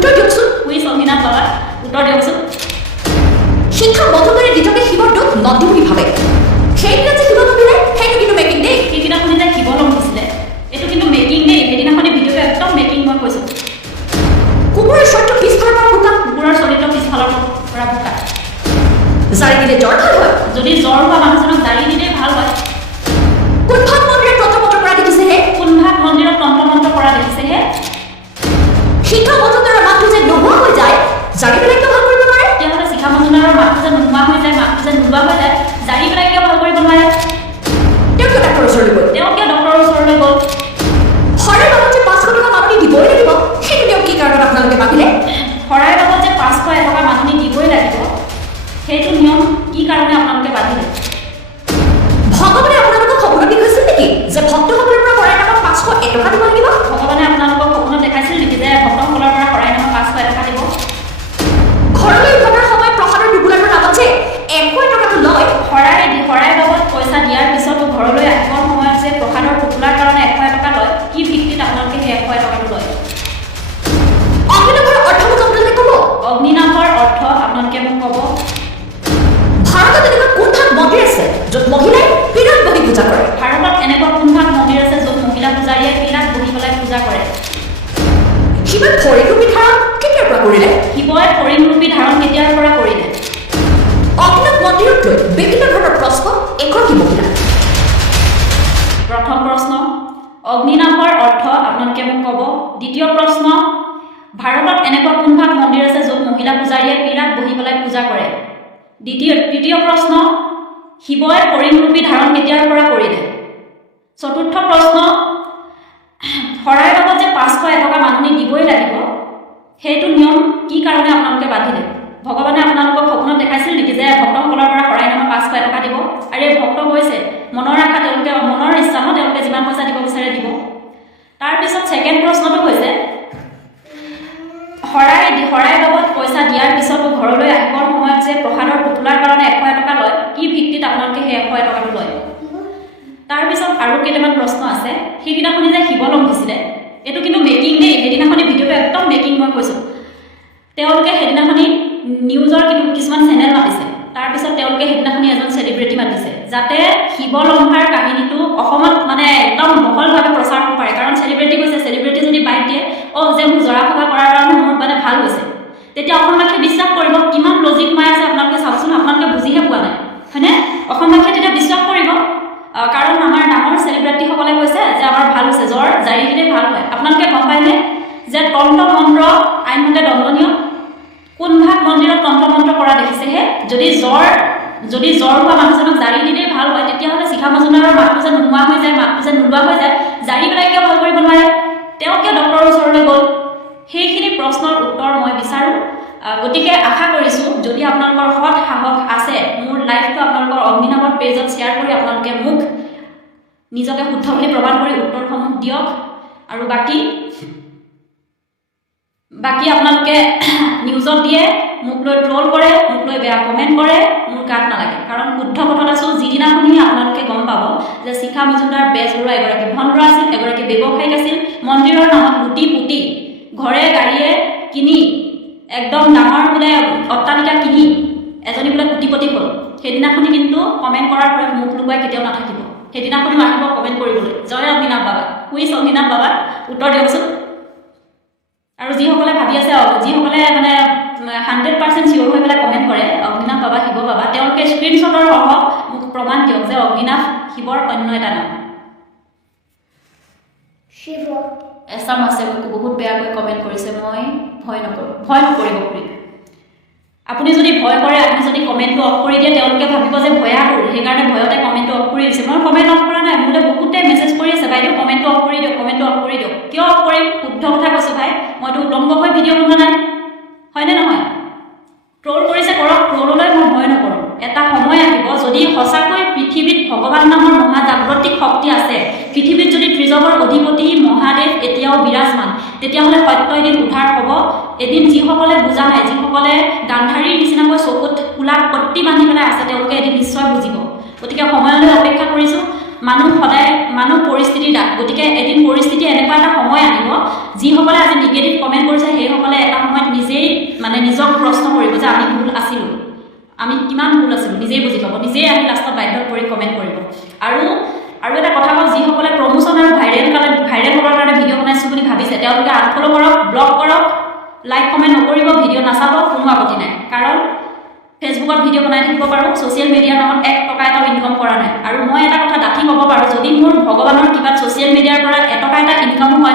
উত্তৰ দিয়কচোন। কুইজ অভিনাভ বাবা উত্তৰ দিয়কচোন। শিক্ষা মন্ত্ৰকেৰ নিজকে শিৱৰ দোষ নদী বুলি ভাবে। সেইদিনা যে শিৱ নদীৰে সেইটো কিন্তু মেকিং দেই। সেইদিনাখনি যে শিৱ লগ দিছিলে এইটো কিন্তু মেকিং দেই। সেইদিনাখনি ভিডিঅ'টো একদম মেকিং মই কৈছোঁ। কুকুৰৰ চৰিত্ৰ পিছফালৰ পৰা বোকা। কুকুৰৰ চৰিত্ৰ পিছফালৰ পৰা বোকা। জাৰি দিলে জ্বৰ ভাল হয়। যদি জ্বৰ হোৱা মানুহজনক জাৰি দিলেই ভাল হয়। কোনভাগ মন্দিৰত তন্ত্ৰ কৰা দেখিছেহে? কোনভাগ মন্দিৰত তন্ত্ৰ কৰা দেখিছেহে? শিক্ষা মন্ত্ৰৰ মাতটো যে নোহোৱা হৈ যায়, জাৰি পেলাই কিয় ভাল কৰিব নোৱাৰে? তেতিয়াহ'লে শিক্ষা মন্ত্ৰৰ মাতটো যে নোহোৱা হৈ যায়, মাতটো যে নোলোৱা হৈ যায়, জাৰি পেলাই কিয় ভাল কৰিব নোৱাৰে? তেওঁ কিয় ডাক্তৰৰ ওচৰলৈ গ'ল? তেওঁ কিয় ডক্তৰৰ ওচৰলৈ গ'ল? শৰাইৰ বাবদ যে 500 টকা মাননি দিবই লাগিব, সেইটো তেওঁ কি কাৰণত আপোনালোকে ভাবিলে? শৰাইৰ বাবদ যে 500 টকা মাননি দিবই লাগিব, সেইটো নিয়ম কি কাৰণে আপোনালোকে বান্ধিলে? ভগৱানে আপোনালোকক সপোনত দেখুৱাইছিল নেকি যে ভক্তসকলৰ পৰা শৰাইৰ নামত 500 টকা দিব লাগিব? ভগৱানে আপোনালোকক সপোনত দেখাইছিল নেকি যে ভক্তসকলৰ পৰা শৰাইৰ নামত 500 টকা দিব? ঘৰলৈ উভতাৰ সময়ত প্ৰসাদৰ টোপোলাটোৰ নামত যে 100 টকাটো লয়। শৰাই বাবদ পইচা দিয়াৰ পিছতো ঘৰলৈ আহিবৰ সময়ত যে প্ৰসাদৰ টোপোলাৰ কাৰণে 100 টকা লয়, কি ভিত্তিত আপোনালোকে সেই 100 টকাটো লয়? অগ্নিনাভৰ অৰ্থ মোক আপোনালোকে ক'ব। অগ্নিনাভৰ অৰ্থ আপোনালোকে মোক ক'ব। ভাৰতত এনেকুৱা কোনভাগ মন্দিৰ আছে য'ত মহিলাই পীড়াত বহি পূজা কৰে? ভাৰতত এনেকুৱা কোনভাগ মন্দিৰ আছে য'ত মহিলা পূজাৰীয়ে পীড়াত বহি পেলাই পূজা কৰে? শিৱই ফৰিংৰূপী ধাৰণ কেতিয়াৰ পৰা কৰিলে? শিৱই ফৰিংৰূপী ধাৰণ কেতিয়াৰ পৰা কৰিলে? অগ্নিনাভ মন্দিৰত লৈ বিভিন্ন ধৰণৰ প্ৰশ্ন এগৰাকী মহিলা। প্ৰথম প্ৰশ্ন, অগ্নিনাভৰ অৰ্থ আপোনালোকে মোক ক'ব। দ্বিতীয় প্ৰশ্ন, ভাৰতত এনেকুৱা কোনভাগ মন্দিৰ আছে য'ত মহিলা পূজাৰীয়ে পীড়াত বহি পেলাই পূজা কৰে? তৃতীয় প্ৰশ্ন, শিৱই ফৰিংৰূপী ধাৰণ কেতিয়াৰ পৰা কৰিলে? চতুৰ্থ প্ৰশ্ন, শৰাইৰ বাবদ যে 500 টকা মাননি দিবই লাগিব, সেইটো নিয়ম কি কাৰণে আপোনালোকে বান্ধিলে? ভগৱানে আপোনালোকক সপোনত দেখাইছিল নেকি যে ভক্তসকলৰ পৰা শৰাই নামত 500 টকা দিব? আৰু এই ভক্ত গৈছে মনৰ আশা, তেওঁলোকে মনৰ ইচ্ছা ন, তেওঁলোকে যিমান পইচা দিব বিচাৰে দিব। তাৰপিছত ছেকেণ্ড প্ৰশ্নটো হৈছে, শৰাই বাবদ পইচা দিয়াৰ পিছতো ঘৰলৈ আহিবৰ সময়ত যে প্ৰসাদৰ টোপোলাৰ কাৰণে 100 টকা লয়, কি ভিত্তিত আপোনালোকে সেই 100 টকাটো লয়? তাৰপিছত আৰু কেইটামান প্ৰশ্ন আছে। সেইদিনাখনি যে শিৱ লগ দিছিলে এইটো কিন্তু মেকিং দেই। সেইদিনাখনি ভিডিঅ'টো একদম মেকিং মই কৈছোঁ। তেওঁলোকে সেইদিনাখনি নিউজৰ কিছুমান চেনেল মাতিছে। তাৰপিছত তেওঁলোকে সেইদিনাখনি এজন চেলিব্ৰিটি মাতিছে যাতে শিৱ লম্ভাৰ কাহিনীটো অসমত মানে একদম বহলভাৱে প্ৰচাৰ হ'ব পাৰে। কাৰণ চেলিব্ৰিটি কৈছে, চেলিব্ৰিটি যদি বাইক দিয়ে যে মোক জৰা ফুকা কৰাৰ কাৰণে মোৰ মানে ভাল হৈছে, তেতিয়া অসমবাসীয়ে বিশ্বাস কৰিব। কিমান লজিক মাই আছে আপোনালোকে চাওকচোন। আপোনালোকে বুজিহে পোৱা নাই, হয়নে? অসমবাসীয়ে তেতিয়া বিশ্বাস কৰিব, কাৰণ আমাৰ ডাঙৰ চেলিব্ৰিটিসকলে কৈছে যে আমাৰ ভাল হৈছে, জ্বৰ জাৰি দিলে ভাল হয়। আপোনালোকে গম পায়নে যে তন্ত্ৰ মন্ত্ৰ আইনমতে দণ্ডনীয়? কোনভাগ মন্দিৰত তন্ত্ৰ মন্ত্ৰ কৰা দেখিছেহে? যদি জ্বৰ হোৱা মানুহজনক জাৰি দিলেই ভাল হয়, তেতিয়াহ'লে শিখা মজুমদাৰৰ মাতটো যে নোহোৱা হৈ যায়, মাতটো যে নোলোৱা হৈ যায়, জাৰি পেলাই কিয় ভাল কৰিব নোৱাৰে? তেওঁ কিয় ডক্তৰৰ ওচৰলৈ গ'ল? সেইখিনি প্ৰশ্নৰ উত্তৰ মই বিচাৰোঁ। গতিকে আশা কৰিছোঁ যদি আপোনালোকৰ সৎ সাহস আছে, মোৰ লাইভটো আপোনালোকৰ অগ্নিনাভৰ পেজত শ্বেয়াৰ কৰি আপোনালোকে মোক নিজকে শুদ্ধ বুলি প্ৰমাণ কৰি উত্তৰসমূহ দিয়ক। আৰু বাকী আপোনালোকে নিউজত দিয়ে, মোক লৈ ট্ৰল কৰে, মোক লৈ বেয়া কমেণ্ট কৰে, মোৰ গাত নালাগে। কাৰণ শুদ্ধ পথত আছোঁ। যিদিনাখনি আপোনালোকে গম পাব যে শিখা মজুমদাৰ বেজবৰুৱা এগৰাকী ভণ্ড আছিল, এগৰাকী ব্যৱসায়িক আছিল, মন্দিৰৰ নামত লুটি পুতি ঘৰে গাড়ীয়ে কিনি একদম ডাঙৰ বোলে অট্টালিকা কিনি এজনী বোলে কোটিপতি হ'ল, সেইদিনাখনি কিন্তু কমেণ্ট কৰাৰ পৰা মুখ লুকুৱাই কেতিয়াও নাথাকিব। সেইদিনাখনিও আহিব কমেণ্ট কৰিবলৈ। জয় অগ্নিনাভ বাবা। কুইজ অগ্নিনাভ বাবা উত্তৰ দিয়কচোন। আৰু যিসকলে ভাবি আছে, যিসকলে মানে 100% চিয়'ৰ হৈ পেলাই কমেণ্ট কৰে অগ্নিনাভ বাবা, শিৱ বাবা, তেওঁলোকে স্ক্ৰীনশ্বটৰ সহ মোক প্ৰমাণ দিয়ক যে অগ্নিনাভ শিৱৰ অন্য এটা নাম। শিৱ এছাম আছে মোক বহুত বেয়াকৈ কমেণ্ট কৰিছে। মই ভয় নকৰোঁ, ভয় নকৰিব খুৰী। আপুনি যদি ভয় কৰে, আপুনি যদি কমেণ্টটো অফ কৰি দিয়ে, তেওঁলোকে ভাবিব যে ভয়াতুৰ, সেইকাৰণে ভয়তে কমেণ্টটো অফ কৰি দিছে। মই কমেণ্ট অফ কৰা নাই। মোলৈ বহুতে মেছেজ কৰি আছে, বাইদেউ কমেণ্টটো অফ কৰি দিয়ক, কমেণ্টটো অফ কৰি দিয়ক। কিয় অফ কৰিম? শুদ্ধ কথা কৈছোঁ ভাই। মইতো উলংগ হৈ ভিডিঅ' বনোৱা নাই, হয়নে নহয়? ট্ৰল কৰিছে কৰক, ট্ৰললৈ মই ভয় নকৰোঁ। এটা সময় আহিব যদি সঁচাকৈ পৃথিৱীত ভগৱান নামৰ মহাজাগতিক শক্তি আছে, পৃথিৱীত যদি ত্ৰিজগৰ অধিপতি মহাদেৱ এতিয়াও বিৰাজমান, তেতিয়াহ'লে সত্য এদিন উদ্ধাৰ হ'ব। এদিন যিসকলে বুজা নাই, যিসকলে গান্ধাৰীৰ নিচিনাকৈ চকুত কোলাত পট্টি বান্ধি পেলাই আছে, তেওঁলোকে এদিন নিশ্চয় বুজিব। গতিকে সময়লৈ অপেক্ষা কৰিছোঁ। মানুহ পৰিস্থিতিৰ দাস। গতিকে এদিন পৰিস্থিতি এনেকুৱা এটা সময় আনিব যিসকলে আজি নিগেটিভ কমেণ্ট কৰিছে সেইসকলে এটা সময়ত নিজেই মানে নিজক প্ৰশ্ন কৰিব যে আমি ভুল আছিলোঁ, আমি কিমান ভুল আছিলোঁ নিজেই বুজি পাব, নিজেই আহি লাষ্টত বাধ্যত পৰি কমেণ্ট কৰিব। আৰু এটা কথা কওঁ, যিসকলে প্ৰমোশ্যন আৰু ভাইৰেল হ'বৰ কাৰণে ভিডিঅ' বনাইছোঁ বুলি ভাবিছে তেওঁলোকে আনফল' কৰক, ব্লক কৰক, লাইক কমেণ্ট নকৰিব, ভিডিঅ' নাচাব, কোনো আপত্তি নাই। কাৰণ ফেচবুকত ভিডিঅ' বনাই থাকিব পাৰোঁ, ছ'চিয়েল মিডিয়াৰ নামত 1 টকা এটাও ইনকাম কৰা নাই। আৰু মই এটা কথা ডাঠি ক'ব পাৰোঁ, যদি মোৰ ভগৱানৰ কিবা ছ'চিয়েল মিডিয়াৰ পৰা 1 টকা এটা ইনকামো হয়